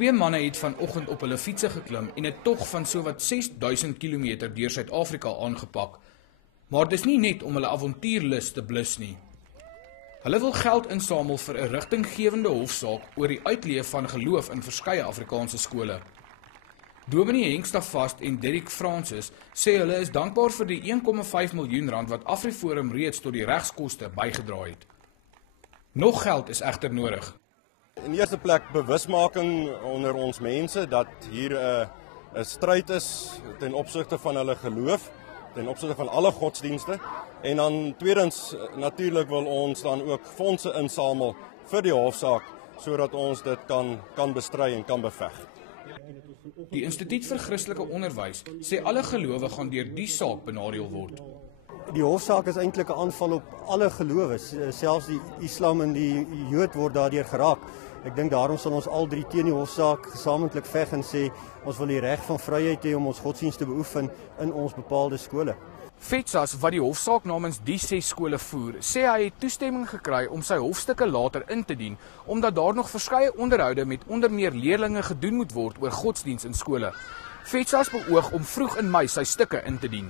Twee manne het vanoggend op hulle fietsse geklim en 'n tog van sowat 6000 km deur Suid-Afrika aangepak. Maar dis nie net om hulle avontuurlus te blus nie. Hulle wil geld insamel vir 'n rigtinggewende hofsaak oor die uitleef van geloof in verskeie Afrikaanse skole. Dominee Henk Stavast en Derek Francis sê hulle is dankbaar vir die 1,5 miljoen rand wat AfriForum reeds tot die regskoste bygedra het. Nog geld is egter nodig. In eerste plek bewusmaking onder ons mense dat hier 'n stryd is ten opsigte van hulle geloof, ten opsigte van alle godsdienste. En dan tweedens natuurlik wil ons dan ook fondse insamel vir die hofsaak sodat ons dit kan bestry en kan beveg. Die Instituut vir Christelike Onderwys sê alle gelowe gaan deur die saak benadeel word. Die hofsaak is eintlik 'n aanval op alle gelowe, selfs die Islam en die Jood word daardeur geraak. Ek dink daarom sal ons al drie teen die hofsaak gesamentlik veg en sê ons wil die reg van vryheid hê om ons godsdienst te beoefen in ons bepaalde skole. FETSAS, wat die hofsaak namens die 6 skole voer, sê hy het toestemming gekry om sy hofstukke later in te dien, omdat daar nog verskeie onderhoude met onder meer leerlinge gedoen moet word oor godsdienst in skole. FETSAS beoog om vroeg in Mei sy stukke in te dien.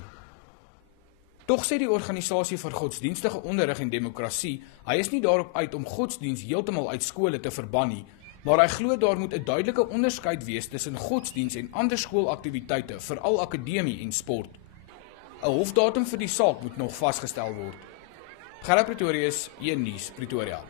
Tog sê die Organisasie vir Godsdienstige Onderrig en Demokrasie, hy is nie daarop uit om godsdienst heeltemal uit skole te verban nie, maar hy glo daar moet 'n duidelike onderskeid wees tussen godsdienst en ander skoolaktiwiteite, veral akademie en sport. 'n Hofdatum vir die saak moet nog vasgestel word. Gerard Pretorius, 1 Nuus, Pretoria.